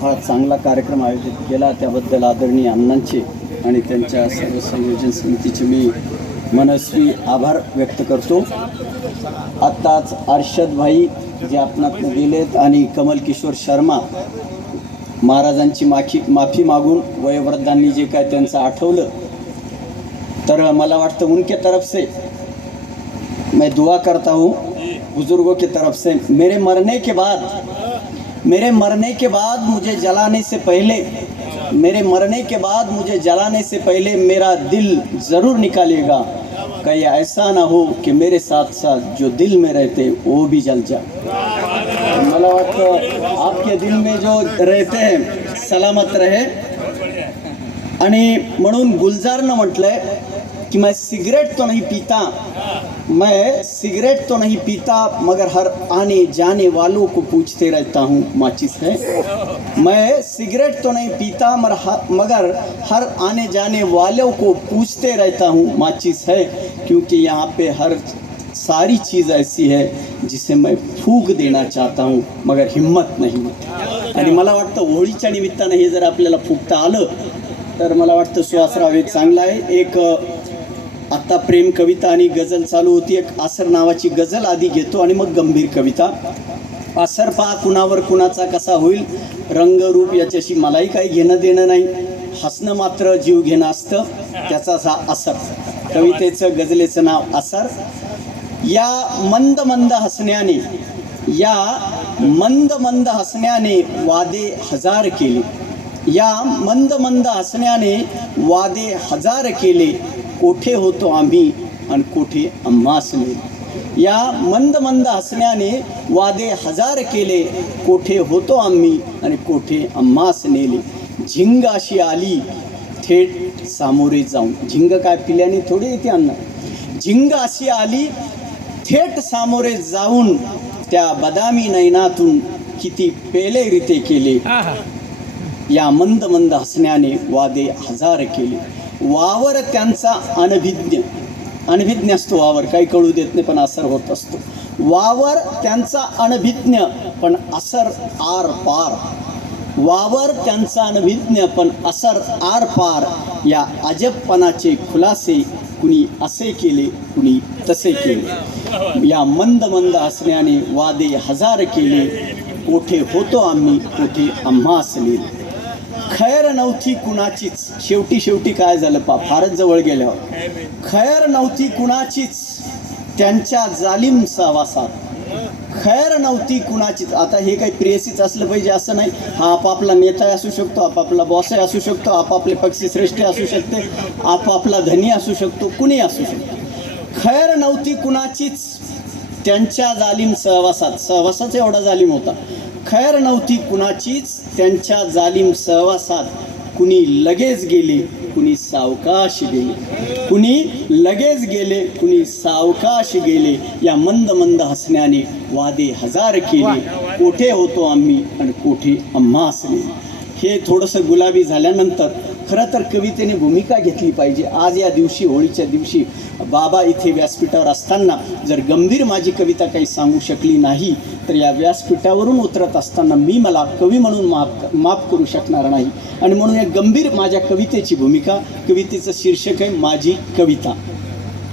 हा चांगला कार्यक्रम आयोजित केला त्याबद्दल आदरणीय अण्णांचे आणि त्यांच्या सर्व संयोजन समितीचे मी मनस्वी आभार व्यक्त करतो. आत्ताच अर्शद भाई जे आपणातनं गेलेत आणि कमल किशोर शर्मा महाराजांची माफी मागून वयोवृद्धांनी जे काय त्यांचं आठवलं, तर मला वाटतं उनके तरफ से मैं दुआ करता हूँ बुजुर्गों की तरफ से, मेरे मरने के बाद मुझे जलाने से पहले मेरा दिल ज़रूर निकालेगा, कहीं ऐसा ना हो कि मेरे साथ साथ जो दिल में रहते वो भी जल जाए. मला वाटतं आपके दिल में जो रहते हैं सलामत रहे. आणि म्हणून गुलजारनं म्हटलंय कि मैं सिगरेट तो नहीं पीता मगर हर आने जाने वालों को पूछते रहता हूँ माचिस है. मैं सिगरेट तो नहीं पीता मगर हर आने जाने वालों को पूछते रहता हूँ माचिस है, क्योंकि यहाँ पे हर सारी चीज़ ऐसी है जिसे मैं फूक देना चाहता हूँ मगर हिम्मत नहीं. आणि मला वाटतं होळीच्या निमित्तानं हे जर आपल्याला फुकता आलं तर मला वाटतं सुहासराव हे चांगलं आहे. एक आत्ता प्रेम कविता आणि गझल चालू होती. एक आसर नावाची गझल आधी घेतो आणि मग गंभीर कविता. आसर पहा कुणावर कुणाचा कसा होईल, रंगरूप याच्याशी मलाही काही घेणं देणं नाही. हसणं मात्र जीव घेणं असतं, त्याचाच हा आसर. कवितेचं गझलेचं नाव आसर. या मंद मंद हसण्याने वादे हजार केले, या मंद मंद हसण्याने वादे हजार केले, कोठे होतो आम्ही आणि कोठे आम्हास नेले. या मंद मंद हसण्याने वादे हजार केले, कोठे होतो आम्ही आणि कोठे आम्हास नेले. झिंग अशी आली थेट सामोरे जाऊन, झिंग काय पिल्याने थोडी येते अन्न, झिंग अशी आली थेट सामोरे जाऊन, त्या बदामी नयनातून किती पेले रिते केले. या मंद मंद हसण्याने वादे हजार केले. वावर त्यांचा अनभिज्ञ असतो. वावर काही कळू देत नाही पण असर होत असतो. वावर त्यांचा अनभिज्ञ पण असर आर पार. वावर त्यांचा अनभिज्ञ पण असर आर पार. या अजबपणाचे खुलासे कुणी असे केले कुणी तसे केले. या मंद मंद हसण्याने वादे हजार केले, कोठे होतो आम्ही कोठे आम्हास नेले. खैर नव्हती कुणाचीच, शेवटी काय झालं पा फारच जवळ गेल्यावर. खैर नव्हती कुणाचीच त्यांच्या जालिम सहवासात, खैर नव्हती कुणाचीच. आता हे काही प्रेयसीच असलं पाहिजे असं नाही. हा आपापला नेता असू शकतो, आपापला बॉसही असू शकतो, आपापले पक्षश्रेष्ठी असू शकते, आपापला धनी असू शकतो, कुणी असू शकतो. खैर नव्हती कुणाचीच त्यांच्या जालिम सहवासात, सहवासाच एवढा जालिम होता. खैर नव्हती कुणाचीच त्यांच्या जालिम सहवासात, कुणी लगेच गेले कुणी सावकाश गेले, कुणी लगेच गेले कुणी सावकाश गेले. या मंद मंद हसण्याने वादे हजार केले, कोठे होतो आम्ही आणि कोठे आम्हास नेले. हे थोडंसं गुलाबी झाल्यानंतर खरं तर कवितेने भूमिका घेतली पाहिजे. आज या दिवशी, होळीच्या दिवशी, बाबा इथे व्यासपीठावर असताना जर गंभीर माझी कविता काही सांगू शकली नाही तर या व्यासपीठावरून उतरत असताना मी मला कवी म्हणून माफ करू शकणार नाही. आणि म्हणून एक गंभीर माझ्या कवितेची भूमिका, कवितेचं शीर्षक आहे माझी कविता.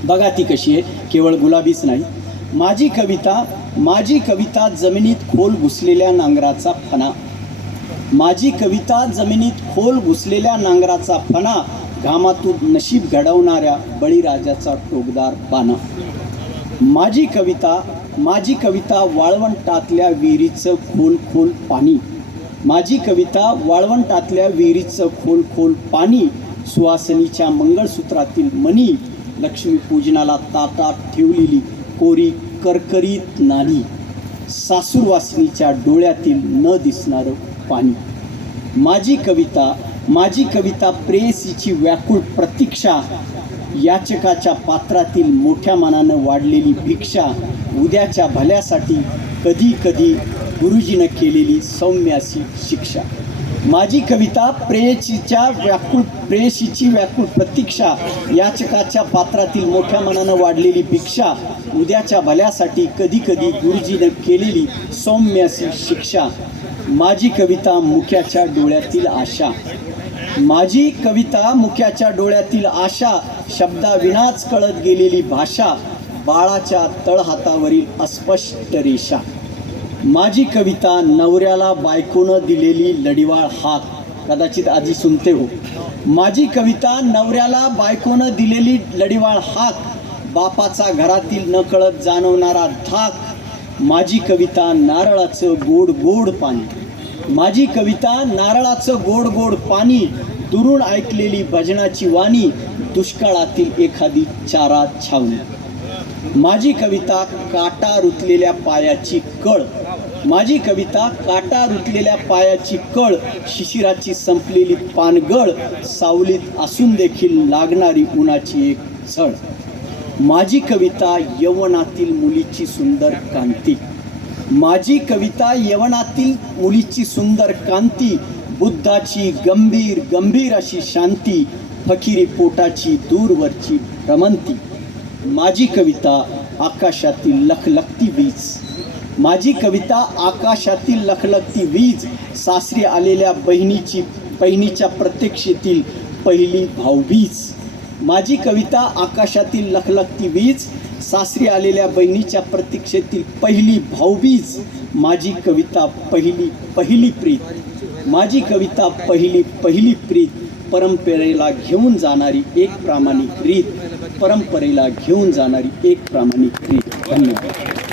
बघा ती कशी आहे, केवळ गुलाबीच नाही. माझी कविता जमिनीत खोल घुसलेल्या नांगराचा फणा. माझी कविता जमिनीत खोल घुसलेल्या नांगराचा फणा, घामातून नशीब घडवणाऱ्या बळीराजाचा टोकदार बाणा. माझी कविता वाळवंटातल्या विहिरीचं खोल पाणी. माझी कविता वाळवंटातल्या विहिरीचं खोल पाणी. सुवासिनीच्या मंगळसूत्रातील मणी, लक्ष्मीपूजनाला ताटात ठेवलेली कोरी करकरीत नाणी, सासूरवासिनीच्या डोळ्यातील न दिसणारं पाणी. माझी कविता प्रेयसीची व्याकुळ प्रतीक्षा, याचकाच्या पात्रातील मोठ्या मनानं वाढलेली भिक्षा, उद्याच्या भल्यासाठी कधी कधी गुरुजीनं केलेली सौम्य अशी शिक्षा. माझी कविता प्रेयसीची व्याकुळ प्रतीक्षा, याचकाच्या पात्रातील मोठ्या मनानं वाढलेली भिक्षा, उद्याच्या भल्यासाठी कधी कधी गुरुजीनं केलेली सौम्य अशी शिक्षा. माझी कविता मुक्याच्या डोळ्यातील आशा, माझी कविता मुक्याच्या डोळ्यातील आशा, शब्दाविनाच कळत गेलेली भाषा, बाळाच्या तळहातावरील अस्पष्ट रेषा. माझी कविता नवऱ्याला बायकोनं दिलेली लढीवाळ हाक, कदाचित आजी सुनते हो. माझी कविता नवऱ्याला बायकोनं दिलेली लढीवाळ हाक, बापाचा घरातील न कळत जाणवणारा धाक. माझी कविता नारळाचं गोड गोड पाणी, माझी कविता नारळाचं गोड गोड पाणी, दुरून ऐकलेली भजनाची वाणी, दुष्काळातील एखादी चारा छावणी. माझी कविता काटा रुतलेल्या पायाची कळ, माझी कविता काटा रुतलेल्या पायाची कळ, शिशिराची संपलेली पानगळ, सावलीत असून देखील लागणारी उन्हाची एक झळ. माझी कविता यवनातील मुलीची सुंदर कांती, माझी कविता यवनातील मुलीची सुंदर कांती, बुद्धाची गंभीर गंभीर अशी शांती, फकिरी पोटाची दूरवरची भ्रमंती. माझी कविता आकाशातील लखलखती वीज, माझी कविता आकाशातील लखलखती वीज, सासरी आलेल्या बहिणीच्या प्रत्यक्षेतील पहिली भाऊबीज. माझी कविता आकाशातील लखलखती वीज, सासरी आलेल्या बहिणीच्या प्रतीक्षेतील पहिली भाऊबीज. माझी कविता पहिली पहिली प्रीत, माझी कविता पहिली पहिली प्रीत, परंपरेला घेऊन जाणारी एक प्रामाणिक रीत, परंपरेला घेऊन जाणारी एक प्रामाणिक रीत. धन्यवाद.